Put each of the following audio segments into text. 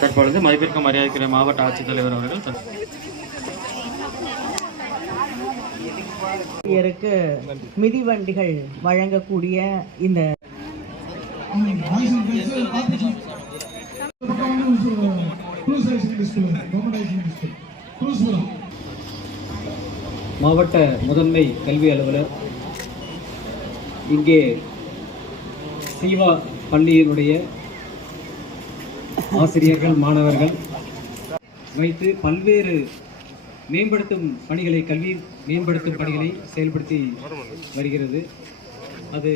தற்பொழுது மதிப்பிற்கும் மரியாதைக்குரிய மாவட்ட ஆட்சித்தலைவர் அவர்கள் மிதிவண்டிகள் வழங்கக்கூடிய இந்த மாவட்ட முதன்மை கல்வி அலுவலர் இங்கே சீவா பள்ளியினுடைய ஆசிரியர்கள் மாணவர்கள் வைத்து பல்வேறு மேம்படுத்தும் பணிகளை கல்வி மேம்படுத்தும் பணிகளை செயல்படுத்தி வருகிறது. அது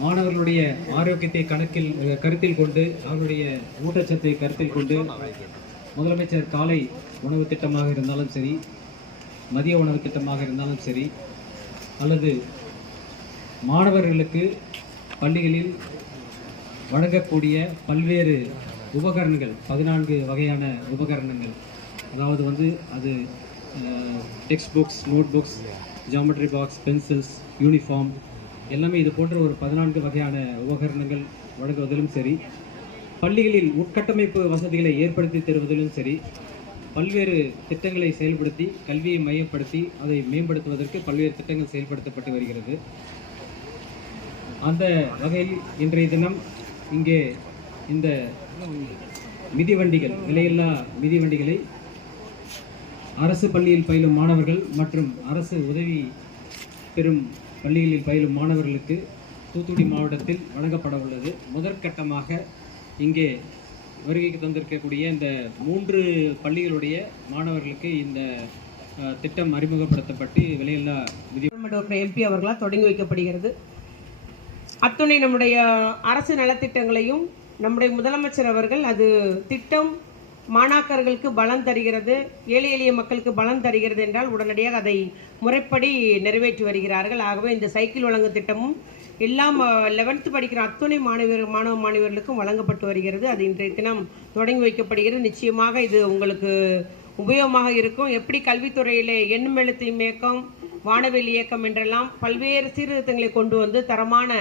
மாணவர்களுடைய ஆரோக்கியத்தை கணக்கில் கருத்தில் கொண்டு அவருடைய ஊட்டச்சத்தை கருத்தில் கொண்டு முதலமைச்சர் காலை உணவு திட்டமாக இருந்தாலும் சரி மதிய உணவு திட்டமாக இருந்தாலும் சரி அல்லது மாணவர்களுக்கு பள்ளிகளில் வழங்கக்கூடிய பல்வேறு உபகரணங்கள் பதினான்கு வகையான உபகரணங்கள். அதாவது வந்து அது text books note books geometry box pencils uniform எல்லாமே இது போன்ற ஒரு பதினான்கு வகையான உபகரணங்கள் வழங்குவதிலும் சரி பள்ளிகளில் உட்கட்டமைப்பு வசதிகளை ஏற்படுத்தி தருவதிலும் சரி பல்வேறு திட்டங்களை செயல்படுத்தி கல்வியை மையப்படுத்தி அதை மேம்படுத்துவதற்கு பல்வேறு திட்டங்கள் செயல்படுத்தப்பட்டு வருகிறது. அந்த வகையில் இன்றைய தினம் இங்கே இந்த மிதிவண்டிகள் விலையில்லா மிதிவண்டிகளை அரசு பள்ளியில் பயிலும் மாணவர்கள் மற்றும் அரசு உதவி பெறும் பள்ளிகளில் பயிலும் மாணவர்களுக்கு தூத்துக்குடி மாவட்டத்தில் வழங்கப்பட உள்ளது. முதற்கட்டமாக இங்கே வருகைக்கு தந்திருக்கக்கூடிய இந்த மூன்று பள்ளிகளுடைய மாணவர்களுக்கு இந்த திட்டம் அறிமுகப்படுத்தப்பட்டு விலையில்லா விதி எம்பி அவர்களால் தொடங்கி வைக்கப்படுகிறது. அத்துணை நம்முடைய அரசு நலத்திட்டங்களையும் நம்முடைய முதலமைச்சர் அவர்கள் அது திட்டம் மாணாக்கர்களுக்கு பலம் தருகிறது ஏழை எளிய மக்களுக்கு பலம் தருகிறது என்றால் உடனடியாக அதை முறைப்படி நிறைவேற்றி வருகிறார்கள். ஆகவே இந்த சைக்கிள் வழங்கும் திட்டமும் எல்லாம் லெவன்த்து படிக்கிற அத்துணை மாணவர் மாணவ மாணவர்களுக்கும் வழங்கப்பட்டு வருகிறது. அது இன்றைய தினம் தொடங்கி வைக்கப்படுகிறது. நிச்சயமாக இது உங்களுக்கு உபயோகமாக இருக்கும். எப்படி கல்வித்துறையில் எண்ணும் எழுத்து இயக்கம் வானவெளி இயக்கம் என்றெல்லாம் பல்வேறு சீர்திருத்தங்களை கொண்டு வந்து தரமான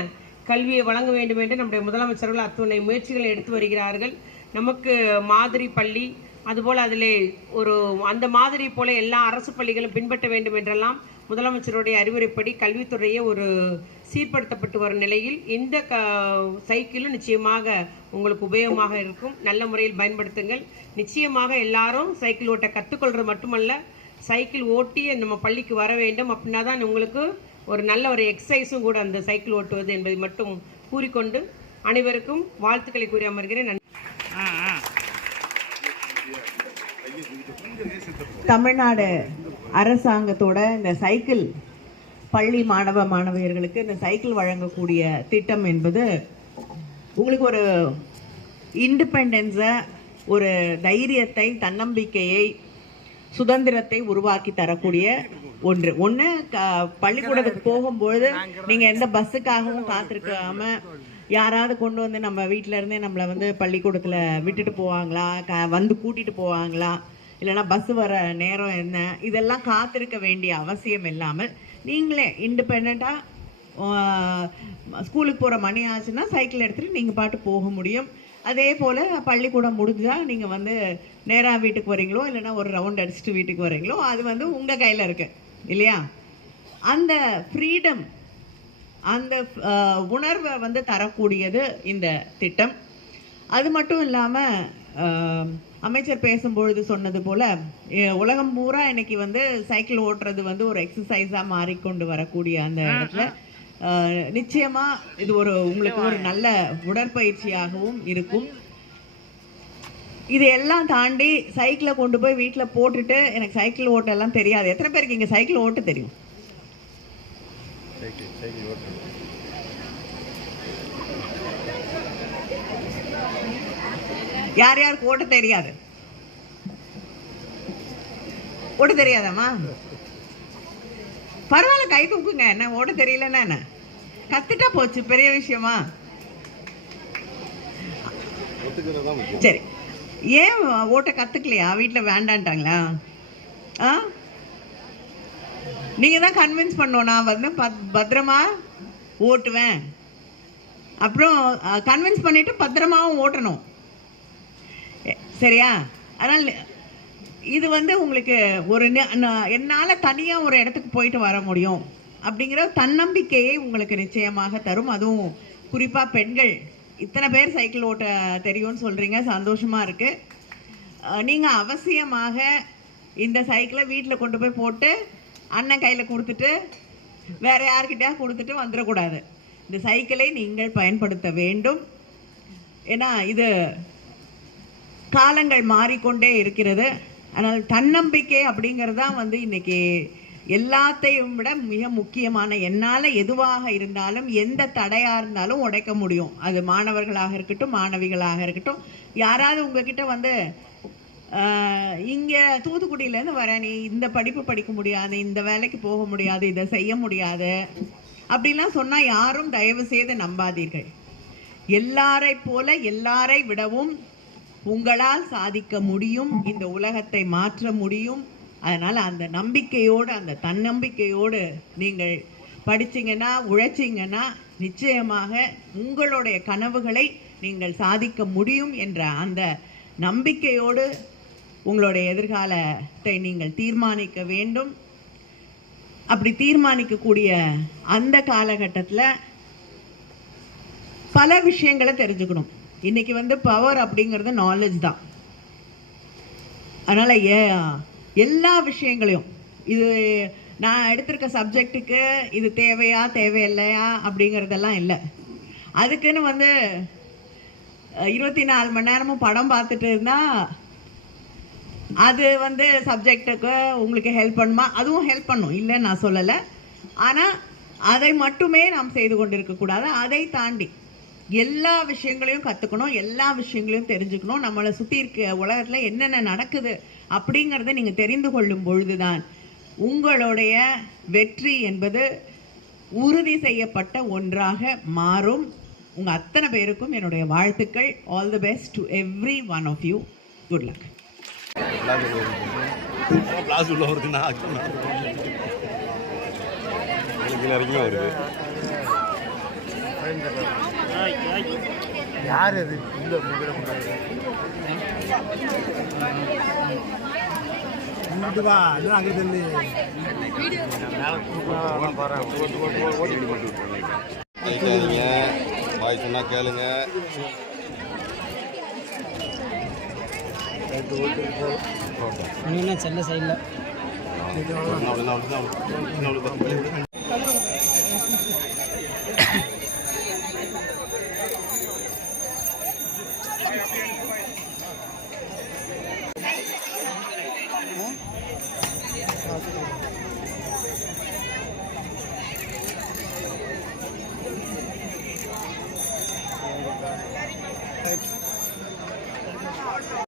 கல்வியை வழங்க வேண்டும் என்று நம்முடைய முதலமைச்சர்கள் அத்துணை முயற்சிகளை எடுத்து வருகிறார்கள். நமக்கு மாதிரி பள்ளி அதுபோல் அதில் ஒரு அந்த மாதிரி போல எல்லா அரசு பள்ளிகளும் பின்பற்ற வேண்டும் என்றெல்லாம் முதலமைச்சருடைய அறிவுரைப்படி கல்வித்துறையே ஒரு சீர்படுத்தப்பட்டு வரும் நிலையில் இந்த க சைக்கிளும் நிச்சயமாக உங்களுக்கு உபயோகமாக இருக்கும். நல்ல முறையில் பயன்படுத்துங்கள். நிச்சயமாக எல்லாரும் சைக்கிள் ஓட்ட கற்றுக்கொள்வது மட்டுமல்ல சைக்கிள் ஓட்டி நம்ம பள்ளிக்கு வர வேண்டும். அப்படின்னா தான் உங்களுக்கு ஒரு நல்ல ஒரு எக்ஸசைஸும் கூட அந்த சைக்கிள் ஓட்டுவது என்பதை மட்டும் கூறிக்கொண்டு அனைவருக்கும் வாழ்த்துக்களை கூறி அமர்கிறேன் தமிழ்நாடு அரசாங்கத்தோட இந்த சைக்கிள் பள்ளி மாணவ மாணவியர்களுக்கு இந்த சைக்கிள் வழங்கக்கூடிய திட்டம் என்பது உங்களுக்கு ஒரு இண்டிபெண்டன்ஸை ஒரு தைரியத்தை தன்னம்பிக்கையை சுதந்திரத்தை உருவாக்கி தரக்கூடிய ஒன்று. ஒன்று க பள்ளிக்கூடத்துக்கு போகும்பொழுது நீங்கள் எந்த பஸ்ஸுக்காகவும் காத்திருக்காம யாராவது கொண்டு வந்து நம்ம வீட்டிலேருந்தே நம்மளை வந்து பள்ளிக்கூடத்தில் விட்டுட்டு போவாங்களா? க வந்து கூட்டிகிட்டு போவாங்களா? இல்லைன்னா பஸ் வர நேரம் என்ன? இதெல்லாம் காத்திருக்க வேண்டிய அவசியம் இல்லாமல் நீங்களே இண்டிபெண்ட்டாக ஸ்கூலுக்கு போகிற மணி ஆச்சுன்னா சைக்கிள் எடுத்துகிட்டு நீங்கள் பாட்டு போக முடியும். அதே போல் பள்ளிக்கூடம் முடிஞ்சால் நீங்கள் வந்து நேராக வீட்டுக்கு வரீங்களோ இல்லைன்னா ஒரு ரவுண்ட் அடிச்சுட்டு வீட்டுக்கு வரீங்களோ அது வந்து உங்கள் கையில் இருக்கு இல்லையா? அந்த ஃப்ரீடம் அந்த உணர்வை வந்து தரக்கூடியது இந்த திட்டம். அது மட்டும் இல்லாமல் அமைச்சர் பேசும்பொழுது சொன்னது போல் உலகம் பூரா இன்னைக்கு வந்து சைக்கிள் ஓட்டுறது வந்து ஒரு எக்ஸசைஸாக மாறிக்கொண்டு வரக்கூடிய அந்த இடத்துல நிச்சயமா இது ஒரு உங்களுக்கு ஒரு நல்ல உடற்பயிற்சியாகவும் இருக்கும். இது எல்லாம் தாண்டி சைக்கிளை கொண்டு போய் வீட்டில் போட்டுட்டு எனக்கு சைக்கிள் ஓட்டெல்லாம் தெரியாது. எத்தனை பேருக்கு இங்கே சைக்கிள் ஓட்ட தெரியும்? யார் யாருக்கு ஓட்ட தெரியாது? ஓட்ட தெரியாதாம்மா? பரவாயில்ல கை தூக்குங்க. என்ன ஓட்ட தெரியலன்னா என்ன? கத்துட்டா போச்சு பெரிய விஷயமா? சரி. ஏன் ஓட்ட கத்துக்கலையா? வீட்டில் வேண்டான்ட்டாங்களா? ஆ? நீங்க தான் கன்வின்ஸ் பண்ணோம் நான் வந்து பத்- பத்திரமா ஓட்டுவேன். அப்புறம் கன்வின்ஸ் பண்ணிட்டு பத்திரமாவும் ஓட்டணும். சரியா? அதனால் இது வந்து உங்களுக்கு ஒரு ந- தனியாக ஒரு இடத்துக்கு போயிட்டு வர முடியும். அப்படிங்கிற தன்னம்பிக்கையை உங்களுக்கு நிச்சயமாக தரும். அதுவும் குறிப்பாக பெண்கள். இத்தனை பேர் சைக்கிள் ஓட்ட தெரியும்னு சொல்கிறீங்க சந்தோஷமாக இருக்குது நீங்கள் அவசியமாக இந்த சைக்கிளை வீட்டில் கொண்டு போய் போட்டு அண்ணன் கையில் கொடுத்துட்டு வேற யார்கிட்டயா கொடுத்துட்டு வந்துடக்கூடாது. இந்த சைக்கிளை நீங்கள் பயன்படுத்த வேண்டும். ஏன்னா இது காலங்கள் மாறிக்கொண்டே இருக்கிறது. ஆனால் தன்னம்பிக்கை அப்படிங்கிறது தான் வந்து இன்றைக்கி எல்லாத்தையும் விட மிக முக்கியமான என்னால் எதுவாக இருந்தாலும் எந்த தடையாக இருந்தாலும் உடைக்க முடியும். அது மாணவர்களாக இருக்கட்டும் மாணவிகளாக இருக்கட்டும். யாராவது உங்ககிட்ட வந்து இங்கே தூத்துக்குடியிலேருந்து வரேன் நீ இந்த படிப்பு படிக்க முடியாது இந்த வேலைக்கு போக முடியாது இதை செய்ய முடியாது. அப்படிலாம் சொன்னால் யாரும் தயவு செய்து நம்பாதீர்கள். எல்லாரை போல எல்லாரை விடவும் உங்களால் சாதிக்க முடியும் இந்த உலகத்தை மாற்ற முடியும். அதனால் அந்த நம்பிக்கையோடு அந்த தன்னம்பிக்கையோடு நீங்கள் படிச்சீங்கன்னா உழைச்சிங்கன்னா நிச்சயமாக உங்களுடைய கனவுகளை நீங்கள் சாதிக்க முடியும் என்ற அந்த நம்பிக்கையோடு உங்களுடைய எதிர்காலத்தை நீங்கள் தீர்மானிக்க வேண்டும். அப்படி தீர்மானிக்கக்கூடிய அந்த காலகட்டத்தில் பல விஷயங்களை தெரிஞ்சுக்கணும். இன்னைக்கு வந்து பவர் அப்படிங்கிறது நாலேஜ் தான். அதனால் ஏ- எல்லா விஷயங்களையும். இது நான் எடுத்திருக்க சப்ஜெக்ட்டுக்கு இது தேவையா தேவையில்லையா அப்படிங்கிறதெல்லாம் இல்லை. அதுக்குன்னு வந்து இருபத்தி நாலு மணி நேரமும் படம் பார்த்துட்டு இருந்தால் அது வந்து சப்ஜெக்ட்டுக்கு உங்களுக்கு ஹெல்ப் பண்ணுமா? அதுவும் ஹெல்ப் பண்ணும். இல்லைன்னு நான் சொல்லலை. ஆனால் அதை மட்டுமே நாம் செய்து கொண்டிருக்கக்கூடாது அதை தாண்டி எல்லா விஷயங்களையும் கற்றுக்கணும் எல்லா விஷயங்களையும் தெரிஞ்சுக்கணும். நம்மளை சுற்றி இருக்க உலகத்தில் என்னென்ன நடக்குது அப்படிங்கிறத நீங்கள் தெரிந்து கொள்ளும் பொழுதுதான் உங்களுடைய வெற்றி என்பது உறுதி செய்யப்பட்ட ஒன்றாக மாறும். உங்கள் அத்தனை பேருக்கும் என்னுடைய வாழ்த்துக்கள். All the best to every one of you good luck class உள்ள வருதுன்னா வருது. யார் அது? வா இன்னும் அங்கே தள்ளி கேளுங்க. பாய் சொன்னா கேளுங்க. இன்னும் செல்ல சைடில்